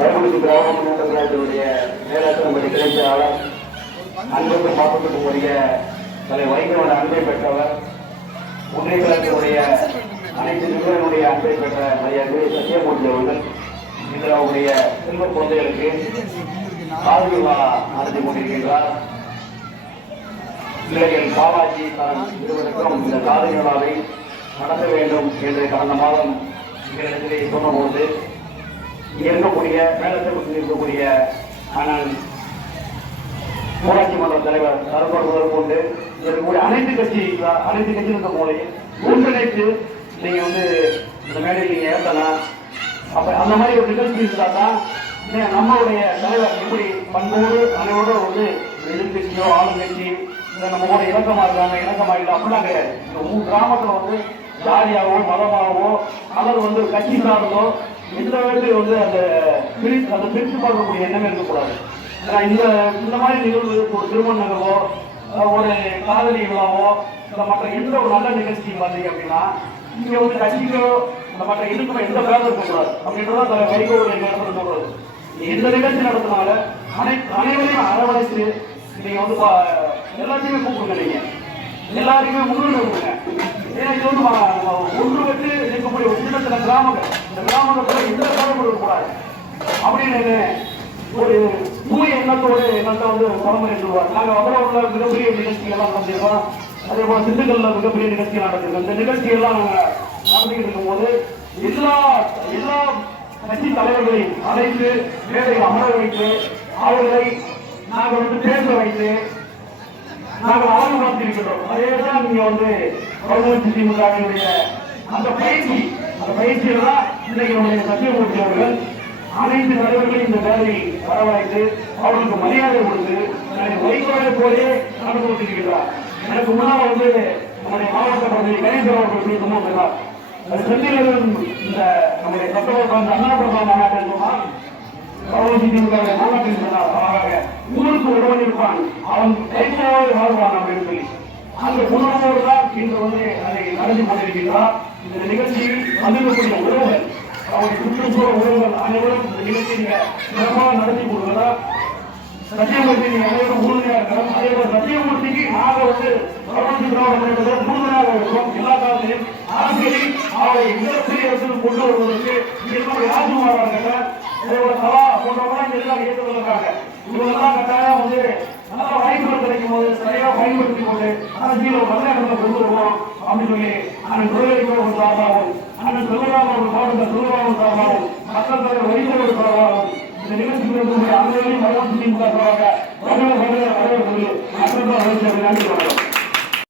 மறுபடிக்கு கிராம முன்னேற்ற கழகத்தினுடைய மேலாற்றம்படி கிளைச்சாளர் அன்புக்கும் பாசத்துக்கும் உரிய தலை வைகோட அன்பை பெற்றவர் ஒன்றிய கழகத்தினுடைய அனைத்து நிறுவனுடைய அன்பை பெற்ற மரியாதை சத்தியமூர்த்தி அவர்கள் இதில் அவருடைய செல்வ குழந்தைகளுக்கு காதல் நடத்தி கொண்டிருக்கின்றார். இளைஞர் பாலாஜி தான் இருவருக்கும் இந்த காதல் விழாவை நடத்த வேண்டும் என்று கடந்த மாதம் எங்களிடத்திலே சொன்னபோது இங்கே இருக்கக்கூடிய மேலத்தில் இருக்கக்கூடிய ஆனால் ஊராட்சி மன்ற தலைவர் சரபர் முதல் கொண்டு இருக்கக்கூடிய அனைத்து கட்சி அனைத்து கட்சியில் இருக்க போலே ஒன்றிணைத்து நீங்கள் வந்து இந்த மேடையில் நீங்கள் ஏற்றலாம். அப்போ அந்த மாதிரி ஒரு நிகழ்ச்சி இருந்தால் தான் நம்மளுடைய தலைவர் எப்படி பண்போடு அனைவரோட வந்து எதிர்கட்சியோ ஆளுங்கட்சி இந்த நம்ம கூட இணக்கமாக இருக்காங்க இணக்கமாக இல்லை அப்படிலாம் கிடையாது. இந்த கிராமத்தில் வந்து ஜாதியாகவோ மதமாகவோ அல்லது வந்து கட்சி சார்ந்தோ இந்த விதத்திலும் வந்து அந்த பிரித்து அந்த பிரித்து பார்க்கக்கூடிய எண்ணமே இருக்கக்கூடாது. ஏன்னா இந்த இந்த மாதிரி நிகழ்வு ஒரு திருமண நிகழ்வோ ஒரு காதலி விழாவோ இல்லை மற்ற எந்த ஒரு நல்ல நிகழ்ச்சியும் பார்த்தீங்க அப்படின்னா இங்கே வந்து கட்சிக்கோ இந்த மற்ற இதுக்கும் எந்த பேதம் இருக்கக்கூடாது. அப்படின்றத தலை வைகோடு எங்க சொல்றது. எந்த நிகழ்ச்சி நடத்தினால அனை அனைவரையும் அரவணைத்து நீங்கள் வந்து பா- எல்லாத்தையுமே கூப்பிடுங்க நீங்கள் எல்லாருக்குமே முன்னுரிமை கொடுங்க. ஏன்னா இது வந்து ஒன்று பெற்று இருக்கக்கூடிய ஒரு சின்ன சில கிராமங்கள். இந்த கிராமத்துல எந்த பேதமும் இருக்கக்கூடாது. அப்படின்னு ஒரு தூய எண்ணத்தோடு எங்கள்கிட்ட வந்து தலைமுறை சொல்லுவார். நாங்கள் அவ்வளோ உள்ள மிகப்பெரிய நிகழ்ச்சிகள்லாம் நடத்திருக்கோம் அதே போல திண்டுக்கல்ல மிகப்பெரிய நிகழ்ச்சிகள் நடத்திருக்கோம் இந்த நிகழ்ச்சிகள்லாம் நாங்கள் நடத்திக்கிட்டு இருக்கும்போது எல்லா எல்லா கட்சி தலைவர்களையும் அழைத்து மேடையில் அமர வைத்து அவர்களை நாங்கள் வந்து பேச வைத்து நாங்கள் ஆய்வு பார்த்திருக்கிறோம் அதே தான் நீங்க வந்து கவர்மெண்ட் திமுகவினுடைய அந்த பயிற்சி அந்த பயிற்சியில் தான் இன்னைக்கு நம்முடைய சத்தியமூர்த்தி அவர்கள் அனைத்து தலைவர்களும் இந்த வேலையை வரவழைத்து அவர்களுக்கு மரியாதை கொடுத்து எனக்கு வைகோலை போலே நடந்து கொண்டிருக்கிறார் எனக்கு முன்னால் வந்து நம்முடைய மாவட்ட பிரதி கணேசர் அவர்கள் பேசணும் சொன்னார் அது சென்னையில் இந்த நம்முடைய சட்டமன்ற அண்ணா பிரதம மாநாட்டில் சொன்னால் கவர்மெண்ட் மாநாட்டில் சொன்னார். அவராக ஊருக்கு ஒருவன் இருப்பான் அவன் கைகோவை வாழ்வான் அப்படின்னு சொல்லி. அந்த உணர்வோடு தான் இன்று வந்து அதை நடந்து கொண்டிருக்கின்றார் இந்த நிகழ்ச்சியில் வந்திருக்கக்கூடிய உறவுகள் அவருடைய சுற்றுப்புற உறவுகள் அனைவரும் இந்த நிகழ்ச்சியை நீங்க சிறப்பாக நடத்தி கொடுக்கிறதா சத்தியமூர்த்தி நீங்க அனைவரும் உறுதுணையாக இருக்கிறோம் அதே போல சத்தியமூர்த்திக்கு நாங்க வந்து பிரபஞ்ச திராவிட முன்னேற்றத்தில் உறுதுணையாக இருக்கிறோம் எல்லா காலத்திலும் அரசியலில் அவரை மிகப்பெரிய இடத்தில் கொண்டு வருவதற்கு இருக்கக்கூடிய ராஜ்குமார் அவர்கள் அதே போல சபா போன்றவங்க எல்லாம் ஏற்றுவதற்காக ஏற்றுக்கொள்ளுக்காங்க இவங்கெல்லாம் கட்டாயம் வந்து நல்லா வாய்ப்பு போது சரியாக பயன்படுத்திக் கொண்டு அரசியல் ஒரு நல்ல கொண்டு வருவோம் அப்படின்னு சொல்லி அண்ணன் தொழிலதிபர் சார்பாகவும் அண்ணன் தொழிலாளர் மாவட்ட தொழிலாளர் சார்பாகவும் மக்கள் தலைவர் வைத்தவர் சார்பாகவும் இந்த நிகழ்ச்சிக்கு அனைவரையும் வரவேற்று திமுக சார்பாக வரவேற்பு வரவேற்பு சொல்லி மக்கள் நன்றி வணக்கம்.